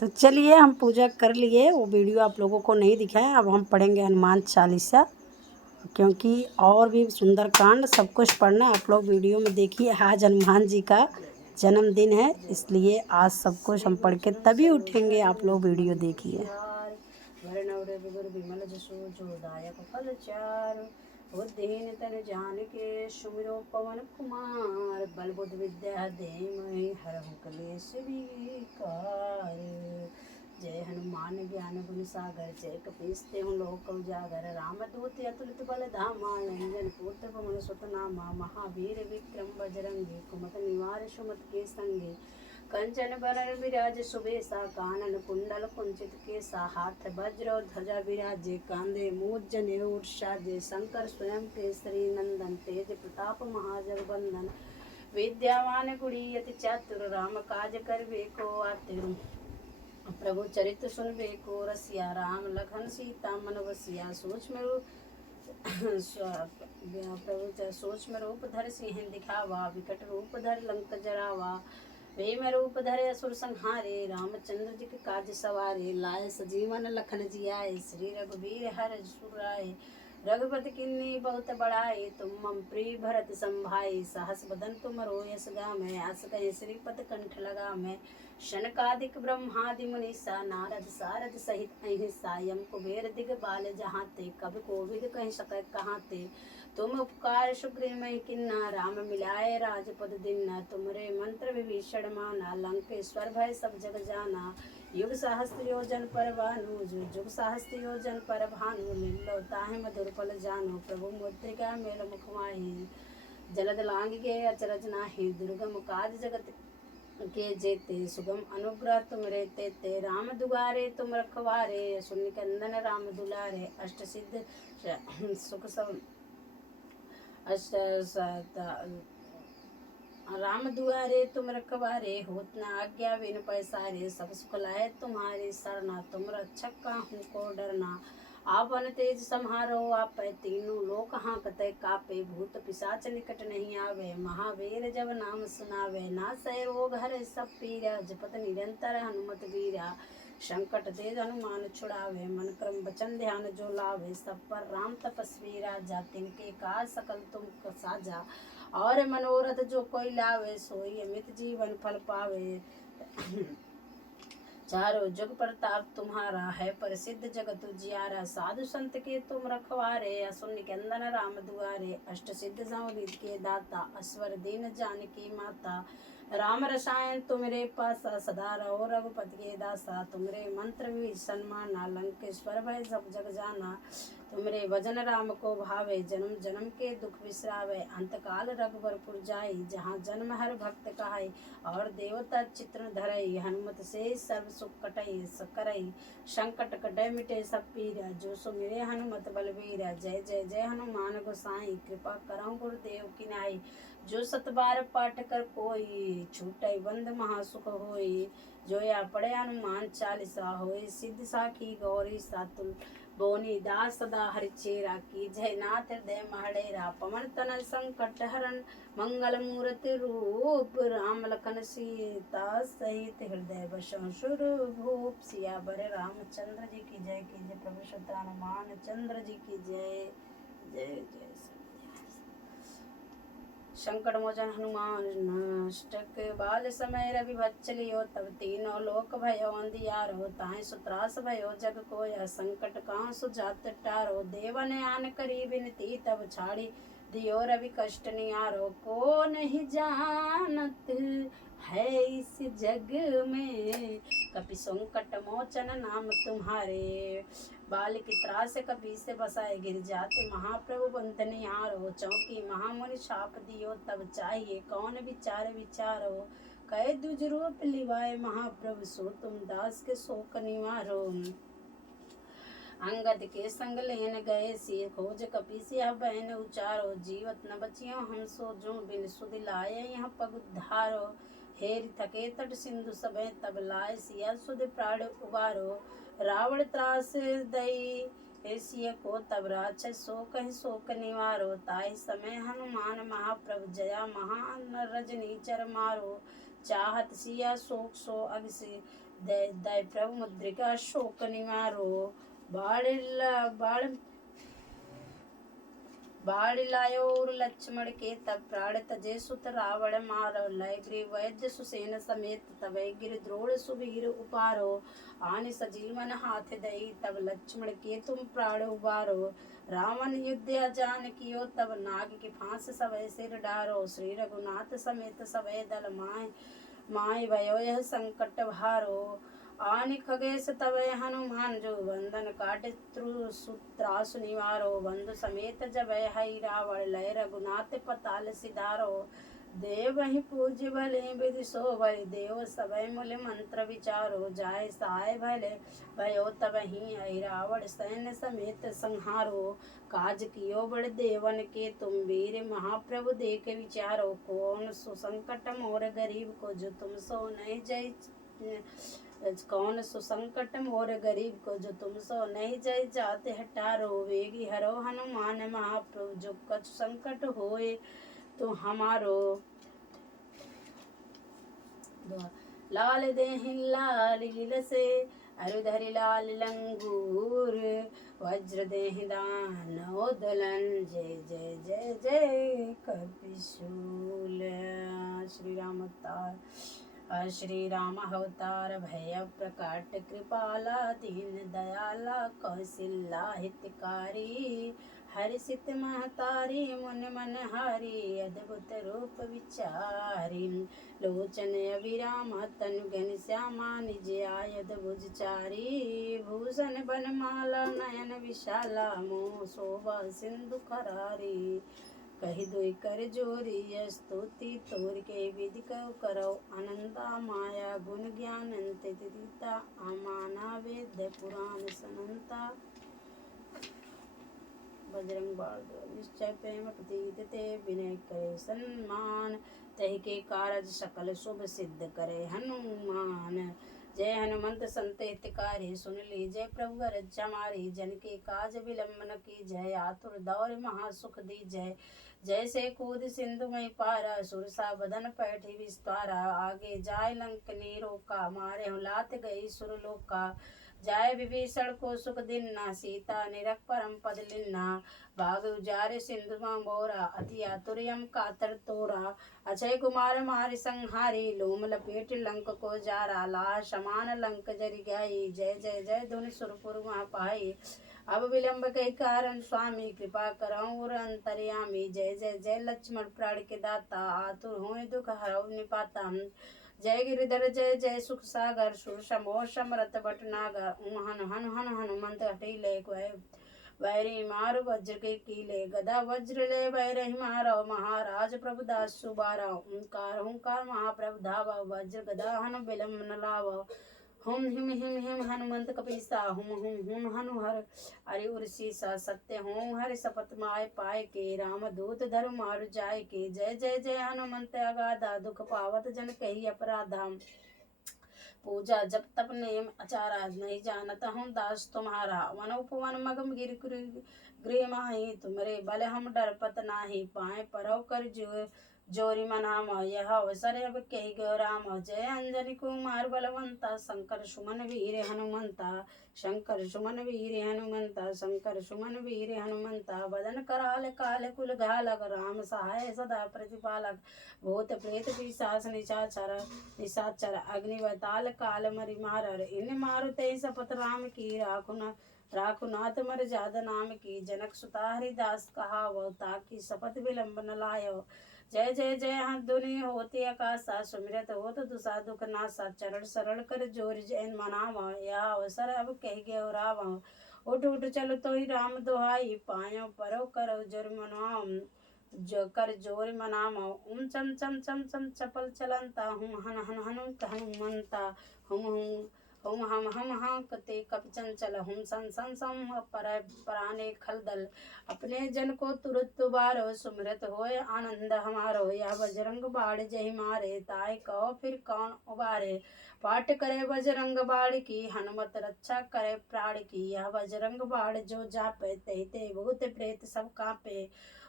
तो चलिए हम पूजा कर लिए, वो वीडियो आप लोगों को नहीं दिखाया। अब हम पढ़ेंगे हनुमान चालीसा, क्योंकि और भी सुंदरकांड सब कुछ पढ़ना है। आप लोग वीडियो में देखिए। आज हनुमान जी का जन्मदिन है, इसलिए आज सब कुछ हम पढ़ के तभी उठेंगे। आप लोग वीडियो देखिए। विमल जसो जो दायक फल चार, बुद्धिहीन तन जानिके सुमिरो पवन कुमार, बल बुद्धि विद्या देमहि हरहु कलेश विकार। जय हनुमान ज्ञान गुण सागर, जय कपीस तेहु लोक उजागर, रामदूत अतुलित बल धामा, अंजन पुत्र पवन सुत नामा, महावीर विक्रम बजरंगी, कुमत निवार सुमत के संगे, कंचन बरन विराज सुबेसा, कानन कुंडल कुंचित केसा, हाथ वज्र और ध्वजा विराजे, कांधे मूज जनेऊ उत्साजे, शंकर स्वयं केसरी नंदन, तेज प्रताप महाजगबंदन, विद्यावान गुणी अति चातुर, राम काज करबे को आतुर, प्रभु चरित्र सुनबे को रसिया, राम लखन सीता मन बसिया, सूक्ष्म रूप धर सिंह दिखावा, विकट रूप धर लंक जरावा, भीम रूप धरे असुर संहारे, रामचंद्र जी के काज सवारे, लाए सजीवन लखन जियाए, श्री रघुवीर हर सुराए, रघुपति किन्नी बहुत बड़ाई, तुम मम प्रिय भरत संभाई, सहस बदन तुम रोयस गामै, अस कहि श्रीपद कंठ लगामै, शनकादिक ब्रह्मादि मुनीसा, नारद सारद सहित अहिंसा, यम कुबेर दिगपाल जहाते, कवि कोविद कहि सकै कहाते, तुम उपकार सुग्रीव किन्ना, राम मिलाए राजपद दीन्ना, तुमरे मंत्र विभीषण माना, लंकेश्वर भय सब जग जाना, युग सहस्त्र योजन पर भानु, जुग सहस्त्र योजन पर भानु, लीलो ताहि मधुर फल जानो, प्रभु मुद्रिका मेल मुख माहि, जलद लांग के अचरज नाहि, दुर्गम काज जगत के जेते, सुगम अनुग्रह तुम रे तेते, राम दुआरे तुम रखवारे, सुन कंदन राम दुलारे, अष्ट सिद्ध सुख सब राम दुआरे तुम रखवारे, होत न आज्ञा बिन पैसारे, सब सुख लाए तुम्हारी सरना, तुम रक्षक काहू को डरना, आपन तेज सम्हारो आपै, तीनों लोक हांकते कापे, भूत पिशाच निकट नहीं आवे, महावीर जब नाम सुनावे, नासै रोग हरै सब पीरा, जपत निरंतर हनुमत वीरा, संकट ते हनुमान छुड़ावे, मन क्रम वचन ध्यान जो लावे, सब पर राम तपस्वी राजा, तिनके काज सकल तुम साजा, और मनोरथ जो कोई लावे, सोई अमित जीवन फल पावे, चारों जुग प्रताप तुम्हारा है, प्रसिद्ध जगत उजियारा, साधु संत के तुम रखवारे, असुर निकंदन राम दुआरे, अष्ट सिद्ध संवरित के दाता, अस्वर दीन जानकी माता, राम रसायन तुमरे पासा, सदा रहो रघुपति के दासा, तुमरे मंत्र विभीषण माना, लंकेश्वर भय सब जग जाना, तुमरे भजन राम को भावे, जन्म जन्म के दुख बिसरावे, अंत काल रघुबरपुर जाई, जहाँ जन्म हर भक्त कहाई, और देवता चित्र धरई, हनुमत से सर्व सुख कटई करई, संकट कटे मिटे सब पीरा, जो सुमिरे हनुमत बलबीरा, जय जय जय हनुमान गोसाई, कृपा करहु गुरुदेव की नाई, जो सत बार पाठ कर कोई, छूटई बंद महासुख होई, जो या पढ़े हनुमान चालीसा, होई सिद्ध साखी गौरी सातुल, बोनी दास सदा हरिचेरा, की जय नाथ हृदय महडेरा, पवन तनय संकट हरण, मंगल मूर्ति रूप, राम लखन सीता सहित हृदय बसहु सुरभूप, सियावर रामचंद्र जी की जय, की जय प्रभु श्री हनुमान चंद्र जी की जय, जय जय। संकट मोचन हनुमान अष्टक बाल समय रवि बच्चलियो, तब तीनों लोक भयो अंधियारो, ताहि सुत्रास भयो जग कोया, संकट काहू सुजात टारो, देवन आन करी बिनती, तब छाड़ी दियो रवि कष्ट निहारो, को नहीं जानत है इस जग में, कपि संकट मोचन नाम तुम्हारे, बाल की त्रास कपि से बसाए, गिर जाते महाप्रभु बंधन निहारो, चौकी महामुनि छाप दियो, तब चाहिए कौन विचार विचारो, कहे दुज रूप लिवाए महाप्रभु, सो तुम दास के शोक निवारो, अंगद के संग लेन गए सी, खोज कपीसिया बहन उचारो, जीवत न बचियो हम सो जो, बिन सुध लाए यहाँ पग उद्धारो, हेर थके तट सिंधु सबे, तब लाए सिया सुध प्राण उबारो, रावण त्रास दई सिय को, तब राक्षस सो कहि शोक निवारो, ताहि समय हनुमान महाप्रभु, जया महान रजनी चर मारो, चाहत सिया शोक सो अग से दय प्रभु मुद्रिका शोक निवारो बाढ़ बाढ़ लायो और लक्ष्मण के तब प्राण तजे सुत रावण मारो लय ग्रीव वैद्य सुसेन समेत तब गिर द्रोण सुबीर उपारो आनि सजीवन हाथ दई तब लक्ष्मण के तुम प्राण उबारो रावण युद्ध जान कियो तब नाग के फांस सवै सिर डारो श्री रघुनाथ समेत सवै दल माय भयो यह संकट भारो आनि खगेश तवै हनुमान जो वंदन काट त्रासु निवारो बंधु समेत जब हई रावण लय रघुनाथ पताल सिधारो देव ही पूज्य भले विधि सो भय देव सभय मूल मंत्र विचारो जाय सहाय भले भयो तब ही हई रावण सैन्य समेत संहारो काज कियो बड़ देवन के तुम वीर महाप्रभु देख विचारो कौन सुसंकट मोर गरीब को जो तुम सो नहीं जय कौन सुसंकट मोर गरीब को जो तुम सो नहीं जय जाते हटारो वेगी हरो हनुमान महाप्रभु जो कछ संकट होए तो हमारो लाल देहि लाल लील से अरुधरि लाल लंगूर वज्र देहि दानव दलन जय जय जय जय कपिशूल। श्री राम अवतार श्री राम अवतार भय प्रकट कृपाला दीन दयाला कौशल्या हितकारी हर्षित महतारी मुन मन हारी अद्भुत रूप विचारी लोचन अभिराम तनु घन श्यामा निज आयद भुजचारी भूषण बनमाला नयन विशाला मोह शोभा सिंधु खरारी कही दुई कर जोरी स्तुति तोर के विधि करो अनंता माया गुण ज्ञान अंतिता अमाना वेद पुराण सनंता बजरंग बाण निश्चय प्रेम प्रतीत ते विनय करे सम्मान तहि के कारज सकल शुभ सिद्ध करे हनुमान जय हनुमंत संत हितकारी सुन लीजय प्रभु रक्षा मारी जन के काज विलंब न की जय आतुर दौर महासुख दी जय जैसे कूद सिंधु मई पारा सुरसा बदन पैठी विस्तारा आगे जाय लंक ने रोका मारे हुलात गई सुरलोका जाय विभीषण को सुख दिन्ना सीता निरख परम पद लिन्ना भाग उजारे सिंधु मोरा अति आतुर्यम कातर तोरा अक्षय कुमार मारि संहारी लोम लपेट लंक को जारा ला समान लंक जरि गई जय जय जय धुनि सुरपुर वहाँ पाई अब विलंब के कारण स्वामी कृपा करऊँ और अंतर्यामी जय जय जय लक्ष्मण प्राण के दाता आतुर होए दुख हरऊ निपाता जय गिरिधर जय जय सुख सागर सुर समो समरथ भट नागर हन हन हन हनुमंत हटीले वैरी मार वज्र के कीले गदा वज्र ले वैरही मारो महाराज प्रभु दास सुबारा ओंकार ओंकार महाप्रभु धावा वज्र गदा हन विलंब न लावा हुम हिम हिम हिम हनुमंत कपीसा हुम हुम हुम हनु हर अरि उर्सी सा सत्य हों हरि सपत माय पाए के राम दूत धरु मारु जाय के जय जय जय हनुमंत अगाधा दुख पावत जन कही अपराधा पूजा जब तप नेम अचारा नहीं जानत हूँ दास तुम्हारा वन उपवन मगम गिर गृह माही तुमरे बल हम डरपत नाही पाए परव कर जोरी मनाम यह अवसर अब कही गो राम जय अंजनी कुमार बलवंता शंकर सुमन वीर हनुमंता शंकर सुमन वीर हनुमंता शंकर सुमन वीर हनुमंता बदन कराल काल कुल घालक राम सहाय सदा प्रतिपालक भूत प्रेत पिशाच निशाचर अग्नि बताल काल मरि मारर इन मारुते शपथ राम की राखुनाथ मर जाद नाम की जनक सुता हरिदास कहा वो ताकि शपथ विलंब न लायो जय जय जय हाथ धुनि होती आकाशा सुमिरत हो तो दुसा दुख नासा चरण शरण कर जोर जैन मनावा यह अवसर अब कह गयो रावा उठ उठ चलो तो ही राम दुहाई पायो परो करो जोर मनाओ जो कर जोर मनामो चम चम चम चम चपल चलंता हूँ हन हन हनुमंता हम हम कते कप चंचल हम सन सम पराने खलदल अपने जन को तुरत बारो सुमरत होए आनंद हमारो या बजरंग बाड़ जय मारे ताय कहो फिर कौन उबारे पाठ करे बजरंग बाड़ की हनुमत रक्षा करे प्राण की यह बजरंग बाड़ जो जापे ते भूत प्रेत सब कांपे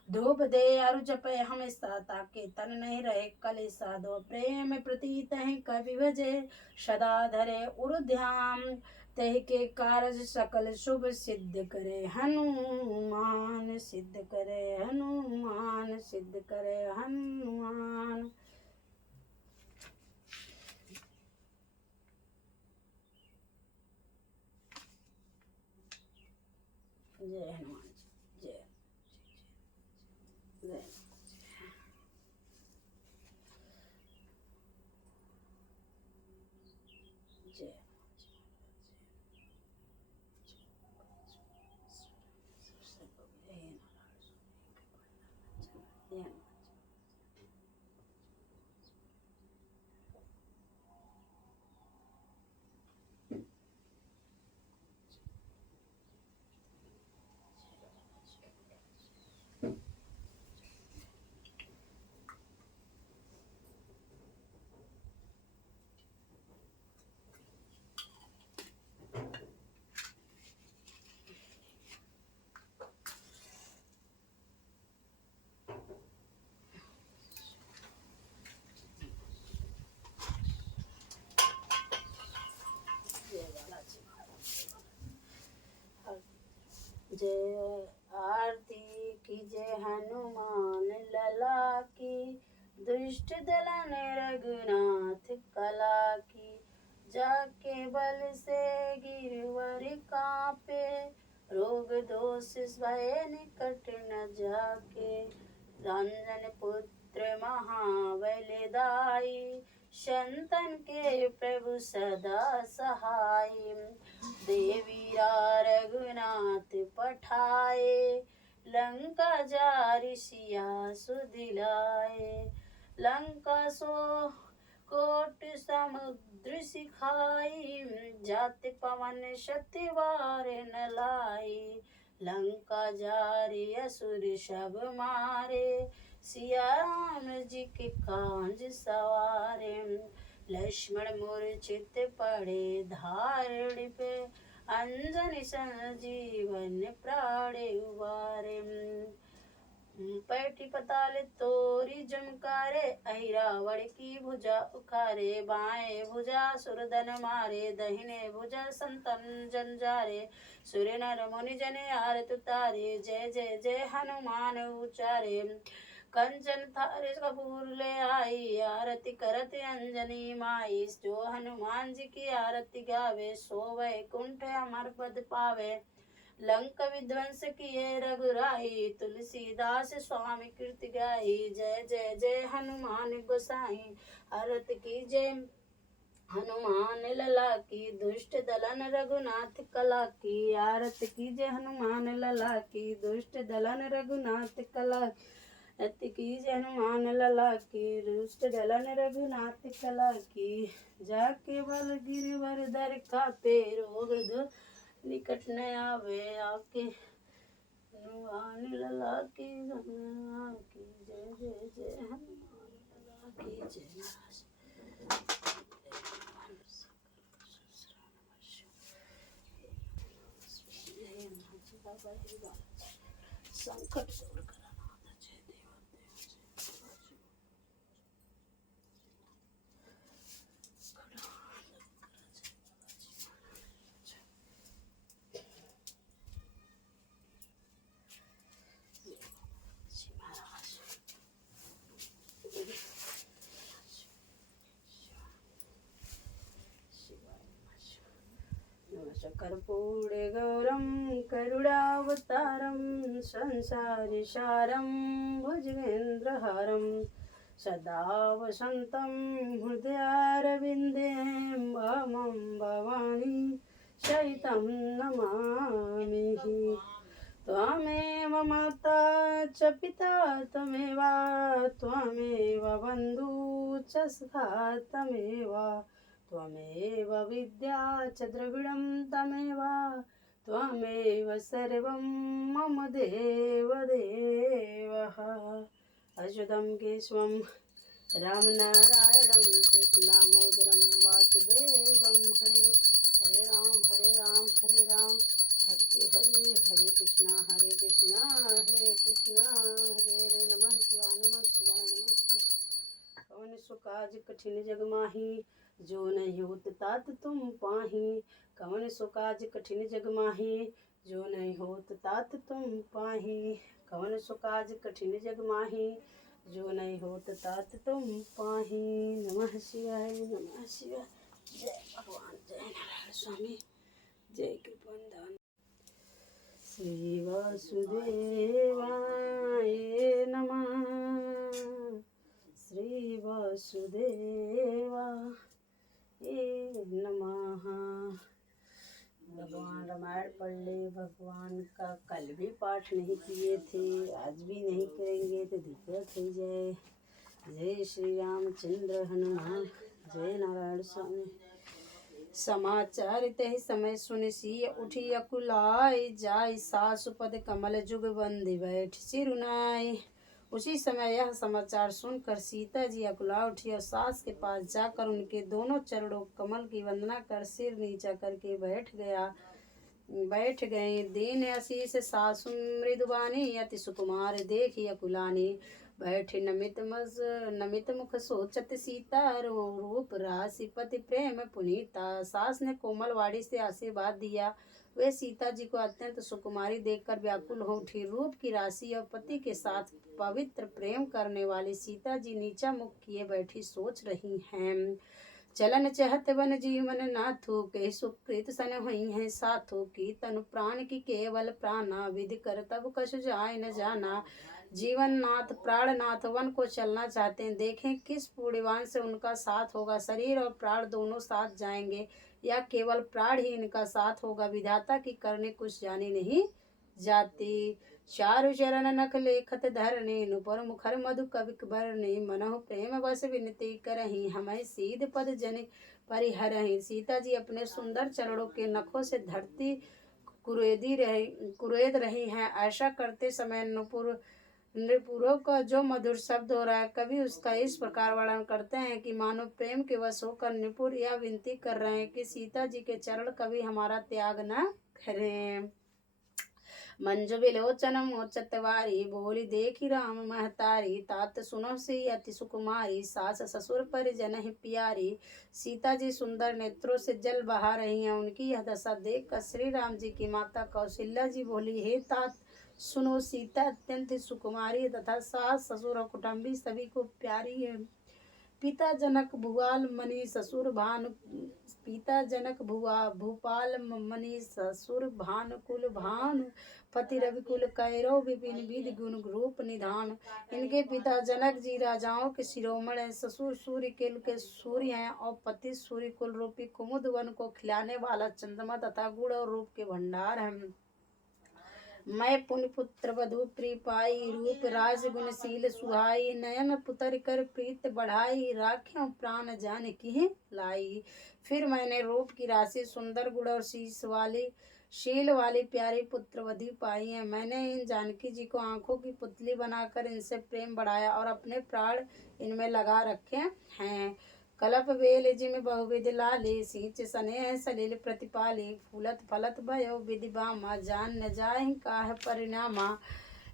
धूप दे अरु जपे हमेशा, ताके तन नहीं रहे कलेसा। दो प्रेम प्रीत है कवि भजे, सदा धरे उर ध्यान। तह के कारज सकल शुभ सिद्ध करे हनुमान, सिद्ध करे हनुमान, सिद्ध करे हनुमान। जय हनुमान जी, जय जय। जय जय आरती कीजय हनुमान लला की, दुष्ट दलन रघुनाथ कला की। जाके बल से गिरवर कापे, रोग दोष भय निकट न जाके। रंजन पुत्र महाबलदाई, संतन के प्रभु सदा सहाय। देवीरा रघुनाथ पठाए, लंका जारि सिया सुदिलाए। लंका सो कोट समुद्र सिखाई, जात पवन शत वार न लाई। लंका जारि असुर सब मारे, सिया राम जी के काज सवारे। लक्ष्मण मूर्छित पड़े धारण पे, अंजनी संजीवन प्राणे उबारे। पैठी पताल तोरी जमकारे, ऐरावण की भुजा उखारे। बाएं भुजा सुरदन मारे, दहिने भुजा संतन जंजारे। सुर नर मुनि जने आरत उतारे, जय जय जय हनुमान उचारे। कंचन थारे कपूर ले आई, आरती करत अंजनी माई। जो हनुमान जी की आरती गावे, सो वैकुंठ अमर पद पावे। लंक विध्वंस किए रघुराई, तुलसीदास स्वामी कृति गाई। जय जय जय हनुमान गोसाई, आरती की जय हनुमान लला की। दुष्ट दलन रघुनाथ कला की, आरती की जय हनुमान लला की। दुष्ट दलन रघुनाथ कला अति की जय हनुमान लला की। दुष्ट दलन रघुनाथ कला की। जाके बल गिरवर धर कापे, रोग दो निकट न आवे। आके हनुमान लला की, हनुमान की जय जय जय हनुमान लला की जय। संकट दूर करना जय देव कर्पूरे गौरम करुणावतारम, संसारि सारम भुजगेन्द्रहारम। सदा वसंतं हृदयारविन्दे, मम भवानी सहितं नमामि। त्वमेव माता च पिता त्वमेव, त्वमेव बन्धु च सखा त्वमेव। त्वमेव विद्या च द्रविणं त्वमेव, त्वमेव सर्वं मम देवदेवः। अच्युतं केशवं रामनारायणं, कृष्णदामोदरं वासुदेवं। हरे हरे राम हरे राम, हरे हरे, हरे कृष्णा हरे कृष्णा, हरे कृष्णा कठिन जग माही, जो नहीं होत तात तुम पाही। कवन सो काज कठिन जग माही, जो नहीं होत तात तुम पाही। कवन सो काज कठिन जग माही, जो नहीं होत तात तुम पाही। नमः शिवाय, नमः शिवाय। जय भगवान, जय नारायण स्वामी, जय कृपानंद। श्री वासुदेवाय नमः, श्री वासुदेवाय नमः। भगवान रामायण पढ़ ले। भगवान का कल भी पाठ नहीं किए थे, आज भी नहीं करेंगे तो दिक्कत हो जाए। जय श्री रामचंद्र हनुमान, जय नारायण स्वामी। समाचार तहि समय सुन सिय उठी अकुलाय, जाय सासु पद कमल जुग बंदी बैठ सिरुनाय। उसी समय यह समाचार सुनकर सीता जी अकुला उठी और सास के पास जाकर उनके दोनों चरणों कमल की वंदना कर सिर नीचा करके बैठ गए। दीन आशीष सासु मृदुबानी, अति सुकुमार देखी अकुलानी। बैठे नमित मुख सोचत सीता, रूप राशि पति प्रेम पुनीता। सास ने कोमल वाणी से आशीर्वाद दिया। वे सीता जी को अत्यंत सुकुमारी देखकर व्याकुल हो उठी। रूप की राशि और पति के साथ पवित्र प्रेम करने वाली सीता जी नीचा मुख किए बैठी सोच रही हैं। चलन चहत वन जीवन नाथो, के सुकृत सन हुई है साथो। की तनु प्राण की केवल प्राणा, विधि कर तब कछु जाय न जाना। जीवन नाथ प्राणनाथ वन को चलना चाहते हैं, देखें किस पुण्यवान से उनका साथ होगा। शरीर और प्राण दोनों साथ जाएंगे या केवल प्राण ही इनका साथ होगा। विधाता की करने कुछ जानी नहीं जाती। चारु चरण नख लेखत धरने, नुपर मुखर मधु कविक भरने। मनहु प्रेम बस विनती करही, हमें सीध पद जन परिहरहि। सीता जी अपने सुंदर चरणों के नखों से धरती कुरेद रही हैं। ऐसा करते समय नृपुरों का जो मधुर शब्द हो रहा है, कभी उसका इस प्रकार वर्णन करते हैं कि मानो प्रेम के वश होकर नृपुर यह विनती कर रहे हैं कि सीता जी के चरण कभी हमारा त्याग न करें। मंजु विलोचन मोचतवारी, बोली देखी राम महतारी। तात सुनो से अति सुकुमारी, सास ससुर परिजन ही प्यारी। सीता जी सुंदर नेत्रों से जल बहा रही हैं। उनकी यह दशा देखकर श्री राम जी की माता कौशल्या जी बोली, हे तात सुनो, सीता अत्यंत सुकुमारी तथा सास ससुर और कुटुंबी सभी को प्यारी है। पिता जनक भूपाल मणि ससुर भानुकुल भानु, पति रविकुल कैरव विपिन विधि गुण रूप निधान। इनके पिता जनक जी राजाओं के शिरोमणि हैं, ससुर सूर्य कुल के सूर्य हैं और पति सूर्य कुल रूपी कुमुद वन को खिलाने वाला चंद्रमा तथा गुण और रूप के भंडार हैं। मैं पुण्य पुत्र वधु प्रिय पाई, रूप राज गुणशील सुहाई। नयन पुतर कर प्रीत बढ़ाई, राख्यों प्राण जान की लाई। फिर मैंने रूप की राशि, सुंदर गुण और शील वाली प्यारी पुत्र वधु पाई है। मैंने इन जानकी जी को आंखों की पुतली बनाकर इनसे प्रेम बढ़ाया और अपने प्राण इनमें लगा रखे हैं। कलप बेल जिम बहुविध लाले, सींच स्नेह सलिल प्रतिपाले। फूलत फलत भयो विधि बामा, जान न जाहि काह परिणामा।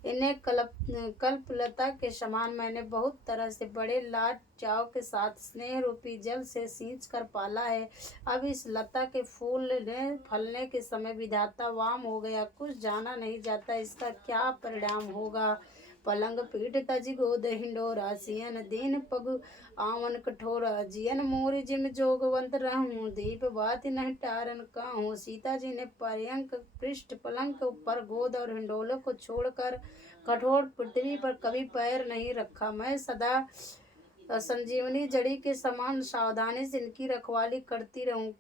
इन्हें कल्पलता के समान मैंने बहुत तरह से बड़े लाड चाव के साथ स्नेह रूपी जल से सींच कर पाला है। अब इस लता के फलने के समय विधाता वाम हो गया, कुछ जाना नहीं जाता इसका क्या परिणाम होगा। पलंग पीठ तज गोद हिंडोरा, सियन दीन पगु आवन कठोरा। जियन मोर जिम जोगवंत रहूं, दीप बाति नहीं टारन कहूं। सीता जी ने पर्यंक पृष्ठ पलंग के ऊपर गोद और हिंडोलों को छोड़कर कठोर पृथ्वी पर कभी पैर नहीं रखा। मैं सदा संजीवनी जड़ी के समान सावधानी से इनकी रखवाली करती रहूं।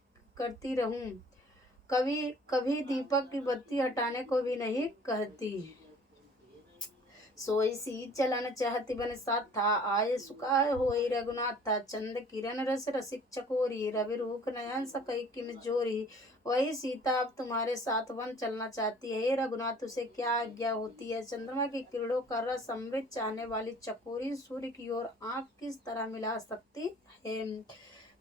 कभी दीपक की बत्ती हटाने को भी नहीं कहती। सोई सी चलन चाहती बन साथा, आय सुखा होई रघुनाथा। चंद किरण रस रसिक चकोरी, रवि रूख नयन सकई किम जोरी। वही सीता अब तुम्हारे साथ वन चलना चाहती है। हे रघुनाथ, उसे क्या आज्ञा होती है। चंद्रमा की किरणों का रस अमृत चाहने वाली चकोरी सूर्य की ओर आंख किस तरह मिला सकती है।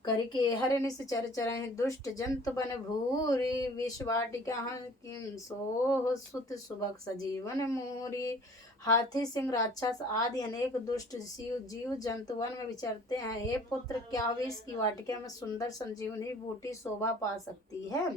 करके हर निश्चर चरण दुष्ट जंतु बन भूरी विश्वाटिका किम सोह सुत सुभग सजीवन मूरी। हाथी सिंह राक्षस आदि अनेक दुष्ट जीव जंतु वन में विचरते हैं। हे पुत्र, क्या वे इसकी वाटिका में सुंदर संजीवनी बूटी शोभा पा सकती है?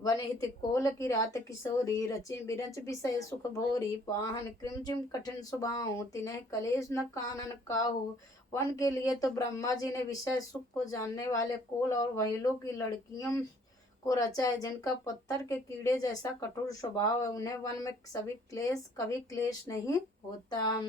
वन हित कोल की रात किशोरी रचि बिरंच विषय सुख भोरी। पाहन कृमजिम कठिन सुभाऊ तिन्ह कलेश न कानन काहू। वन के लिए तो ब्रह्मा जी ने विषय सुख को जानने वाले कोल और वहीलों की लड़कियों को रचा है, जिनका पत्थर के कीड़े जैसा कठोर स्वभाव है। उन्हें वन में कभी क्लेश नहीं होता।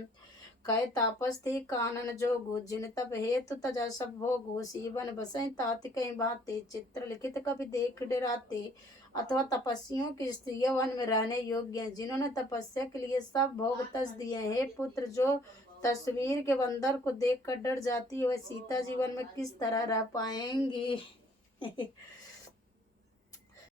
कह तापस थी कानन जोगु जिन तप हेतु तजा सब भोगु। सीवन बसई तात कहीं बाते चित्र लिखित कभी देख डराते। अथवा तपस्वियों की स्त्रियां वन में रहने योग्य हैं, जिन्होंने तपस्या के लिए सब भोग तज दिए। हे पुत्र, जो तस्वीर के बंदर को देखकर डर जाती है, वह सीता जीवन में किस तरह रह पाएंगी?